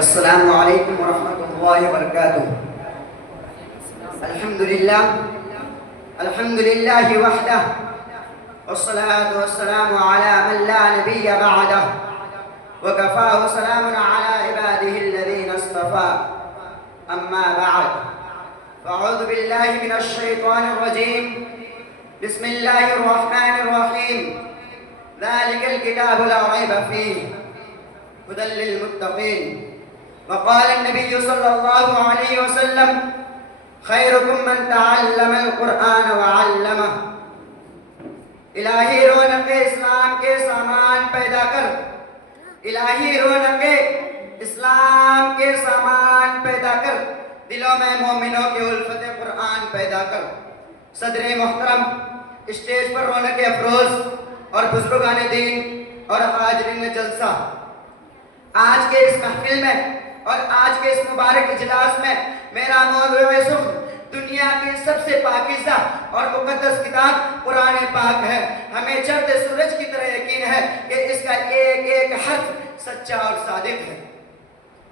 السلام علیکم ورحمۃ اللہ وبرکاتہ۔ الحمد للہ وحدہ والصلاة والسلام على من لا نبی بعدہ وکفاہ سلام على عباده الذین اصطفى اما بعد فاعوذ باللہ من الشیطان الرجیم بسم اللہ الرحمن الرحیم ذلك الكتاب لا ريب فيه هدى للمتقين وقال النبي صلى الله عليه وسلم خيركم من تعلم القرآن وعلمه۔ الہی رونق اسلام کے سامان پیدا کر، الہی رونق اسلام کے سامان پیدا کر، دلوں میں مومنوں کی الفت قرآن پیدا کر۔ صدر محترم، اسٹیج پر رونق افروز اور بزرگان دین اور حاضرین جلسہ، آج کے اس محفل میں اور آج کے اس مبارک اجلاس میں میرا موضوع سخن دنیا کی سب سے پاکیزہ اور مقدس کتاب قرآن پاک ہے۔ ہمیں چڑھتے سورج کی طرح یقین ہے کہ اس کا ایک ایک حرف سچا اور صادق ہے۔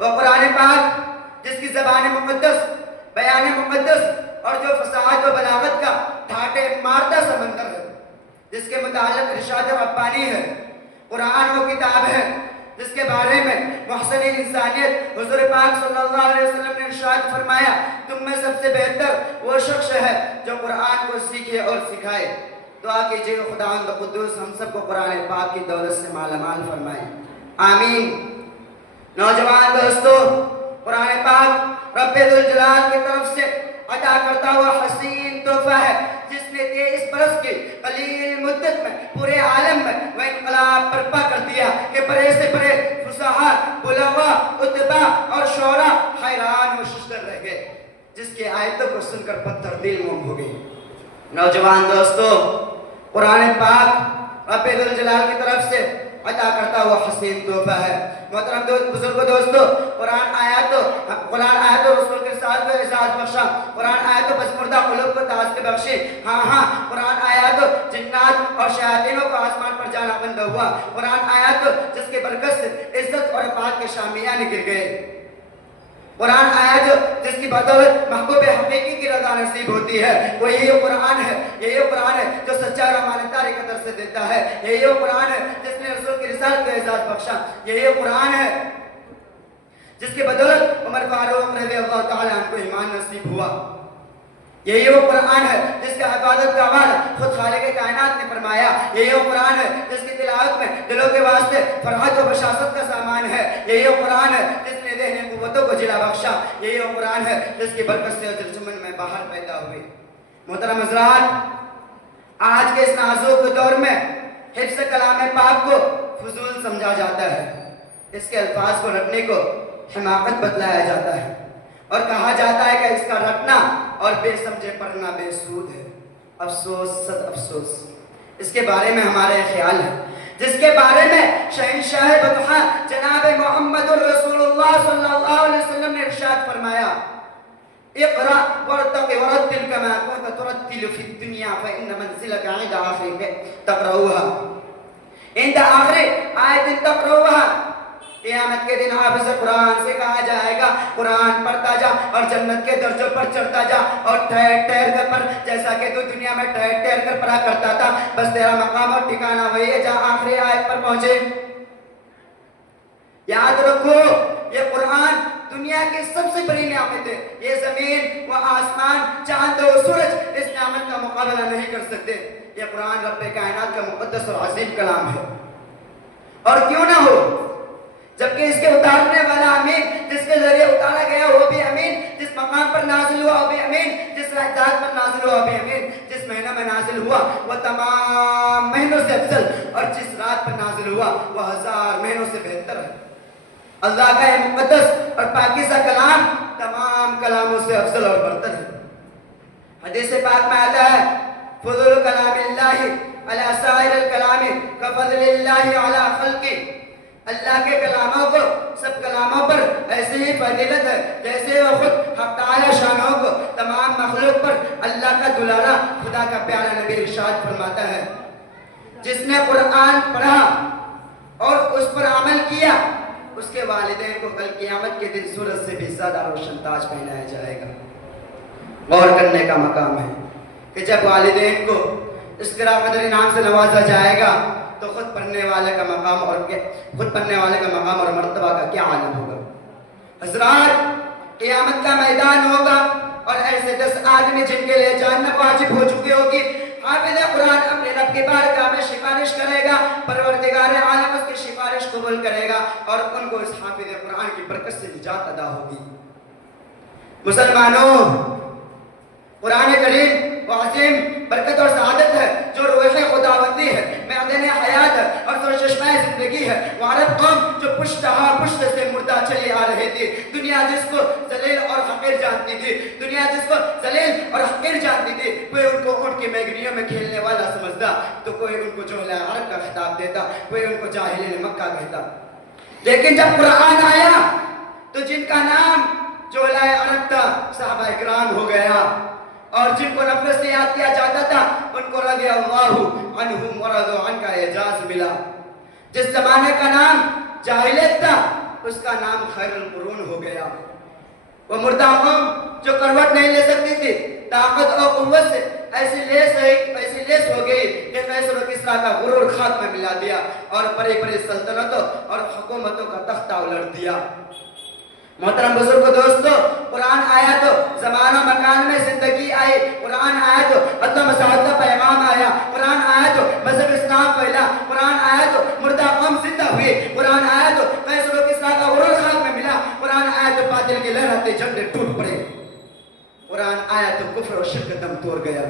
وہ قرآن پاک جس کی زبان مقدس، بیان مقدس اور جو فصاحت و بلاغت کا ٹھاٹے مارتا سمندر ہے، جس کے متعلق ارشاد ربانی ہے۔ قرآن وہ کتاب ہے جس کے بارے میں محسن انسانیت حضور پاک صلی اللہ علیہ وسلم نے ارشاد فرمایا، تم میں سب سے بہتر وہ شخص ہے جو قرآن کو سیکھے اور سکھائے۔ دعا کیجئے خداوند قدوس ہم سب کو قرآن پاک کی دولت سے مالا مال فرمائے، آمین۔ نوجوان دوستو، قرآن پاک رب ذوالجلال کی طرف سے عطا کرتا ہوا حسین تحفہ ہے، جس نے 23 برس کی قلیل مدت میں پورے عالم میں وہ انقلاب برپا کر دیا کہ بڑے سے بڑے فصحاء، بلغاء، ادباء اور شعراء حیران و ششدر رہ گئے، جس کی آیتوں کو سن کر پتھر دل موم ہو گئے۔ نوجوان دوستو، قرآن پاک رب ذوالجلال کی طرف سے عطا کرتا ہوا حسین تحفہ ہے۔ محترم بزرگ دوستو، قرآن آیات و رسول کے ساتھ کو اعزاز بخشا، قرآن آیات و بسمردہ قلوب کو تاثر بخشی۔ ہاں، قرآن آیات جنات اور شیاطینوں کو آسمان پر جانا بند ہوا۔ قرآن آیات جس کی برکت سے عزت اور عفات کے شامیاں گر گئے۔ قرآن آیات جس کی بدولت محبوب حقیقی کی رضا نصیب ہوتی ہے، وہ یہی قرآن ہے، یہی قرآن ہے جو سچائی اور امانتداری کا درس دیتا ہے، یہی قرآن ہے جس نے رسول کی رسالت کو اعزاز بخشا، یہی قرآن ہے جس کی بدولت عمر فاروق رضی اللہ تعالی عنہ کو ایمان نصیب ہوا، یہی وہ قرآن ہے جس کا عبادت کا حوالہ خود خالق کائنات نے فرمایا، یہی وہ قرآن ہے جس کی تلاوت میں دلوں کے واسطے فرحت و بشاشت کا سامان ہے، یہی وہ قرآن ہے جس نے ذہنی قوتوں کو جلا بخشا، یہی وہ قرآن ہے جس کی برکت سے جرجمن میں باہر پیدا ہوئی۔ محترم حضرات، آج کے اس نازک دور میں حفظ کلام پاک کو فضول سمجھا جاتا ہے، اس کے الفاظ کو رٹنے کو حماقت بتلایا جاتا ہے اور کہا جاتا ہے کہ اس کا رٹنا اور بے سمجھے پڑھنا بے سود ہے۔ افسوس، صد افسوس، اس کے بارے میں ہمارا خیال ہے جس کے بارے میں شہنشاہ بطحاء جناب محمد رسول اللہ صلی اللہ علیہ وسلم نے ارشاد فرمایا، اقرأ وارتقِ ورتل كما كنت ترتل في الدنيا فإن منزلك عند آخر تقرأوها، عند آخر آیت تقرأوها۔ قیامت کے دن حافظ قرآن سے کہا جائے گا قرآن پڑھتا جا اور جنت کے درجوں پر چڑھتا جا اور ٹھہر ٹھہر کر پڑھ، جیسا کہ تو دنیا میں ٹھہر ٹھہر کر پڑھا کرتا تھا، بس تیرا مقام اور ٹھکانہ وہی ہے جہاں آخری آیت پر پہنچے۔ یاد رکھو، یہ قرآن دنیا کی سب سے بڑی نعمت ہے، یہ زمین و آسمان، چاند و سورج اس نعمت کا مقابلہ نہیں کر سکتے۔ یہ قرآن رب کائنات کا مقدس اور عظیم کلام ہے، اور کیوں نہ ہو، جبکہ اس کے اتارنے والا امین، جس کے ذریعے اتارا گیا وہ بھی امین، جس مقام پر نازل ہوا وہ بھی امین، جس ذات پر نازل ہوا وہ بھی امین، جس مہینہ میں نازل ہوا وہ تمام مہینوں سے افضل، اور جس رات پر نازل ہوا وہ 1000 مہینوں سے بہتر ہے۔ اللہ کا یہ مقدس اور پاکیزہ کلام تمام کلاموں سے افضل اور برتر ہے۔ حدیث پاک میں آتا ہے، فضل کلام اللہ علی سائر الکلام کفضل اللہ علی خلقہ، اللہ کے کلاموں کو سب کلاموں پر ایسی ہی فضیلت ہے جیسے وہ خود حق تعالی شانوں کو تمام مخلوق پر اللہ کا دلارا خدا کا پیارا نبی ارشاد فرماتا ہے، جس نے قرآن پڑھا اور اس پر عمل کیا اس کے والدین کو کل قیامت کے دن سورج سے بھی زیادہ روشن تاج پہنایا جائے گا۔ غور کرنے کا مقام ہے کہ جب والدین کو اس طرح قدر انعام سے نوازا جائے گا تو خود پڑھنے والے کا مقام اور مرتبہ کا کیا عالم ہوگا۔ حضرات، قیامت کا میدان ہوگا اور ایسے 10 آدمی جن کے لیے جہنم واجب ہو چکی ہوگی، حافظ قرآن اپنے رب کی بارگاہ میں سفارش کرے گا، پروردگار عالم اس کی سفارش قبول کرے گا اور ان کو اس حافظ قرآن کی برکت سے نجات عطا ہوگی۔ مسلمانوں، قرآن کریم وہ عظیم برکت اور سعادت ہے جو روح خداوندی ہے، معدن حیات ہے اور سرچشمہ زندگی ہے۔ وہ عرب قوم جو پشت سے مردہ چلی آ رہی تھی، دنیا جس کو ذلیل اور حقیر جانتی تھی، کوئی ان کو اونٹ کی میگنیوں میں کھیلنے والا سمجھتا، تو کوئی ان کو جوہل عرب کا خطاب دیتا، کوئی ان کو جاہلین مکہ کہتا۔ لیکن جب قرآن آیا تو جن کا نام جوہل عرب تھا صحابہ اکرام ہو گیا، اور جن کو نفرت سے یاد کیا جاتا تھا ان کو رضی اللہ عنہم ورضوا عنہ کا اعزاز ملا۔ جس زمانے کا نام جاہلیت تھا اس کا نام خیر القرون ہو گیا۔ وہ مردہ قوم جو کروٹ نہیں لے سکتی تھی، طاقت اور قوت سے ایسی لیس ہو گئی کہ قیصر و کسریٰ کا غرور خاک میں ملا دیا اور بڑی بڑی سلطنتوں اور حکومتوں کا تختہ الٹ دیا۔ محترم بزرگ دوستو، قرآن آیا تو زمان و مکان میں زندگی آئی، قرآن آیا تو عدل و مساوات کا پیغام آیا، قرآن آیا تو مذہب اسلام پھیلا، قرآن آیا تو مردہ قوم زندہ ہوئی، قرآن آیا تو قیصر و کسریٰ کا غرور خاک میں ملا، قرآن آیا تو باطل کی لہراتے جھنڈے ٹوٹ پڑے، قرآن آیا تو کفر و شرک دم توڑ گیا،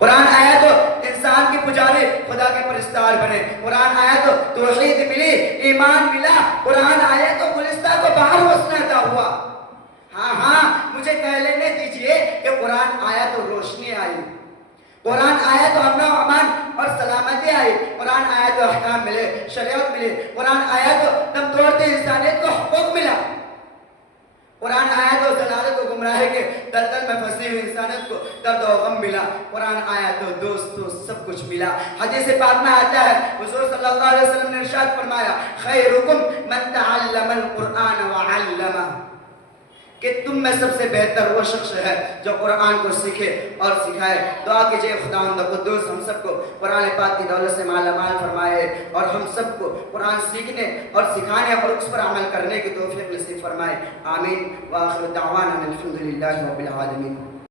قرآن آیا تو انسان کی پجاری خدا کے پرستار بنے، قرآن آیا تو توحید ملی، ایمان ملا، قرآن آیا تو گلستہ کو باہر وسناتا ہوا۔ ہاں مجھے کہہ لینے دیجئے کہ قرآن آیا تو روشنی آئی، قرآن آیا تو امن و امان اور سلامتی آئی، قرآن آیا تو احکام ملے، شریعت ملی، قرآن آیا تو دم توڑتے انسانیت کو حقوق ملا، قرآن آیا تو ضلالت و گمراہی کے دلدل میں پھنسی ہوئی انسانیت کو درد و غم ملا، قرآن آیا تو دوست سب کچھ ملا۔ حدیث پاک میں آتا ہے، حضور صلی اللہ علیہ وسلم نے ارشاد فرمایا، خیرکم من تعلم القرآن وعلمہ، کہ تم میں سب سے بہتر وہ شخص ہے جو قرآن کو سیکھے اور سکھائے۔ دعا کیجئے خداوند قدوس ہم سب کو قرآن پاک کی دولت سے مالا مال فرمائے اور ہم سب کو قرآن سیکھنے اور سکھانے اور اس پر عمل کرنے کی توفیق نصیب فرمائے، آمین۔ وآخر دعوانا الحمدللہ رب العالمین۔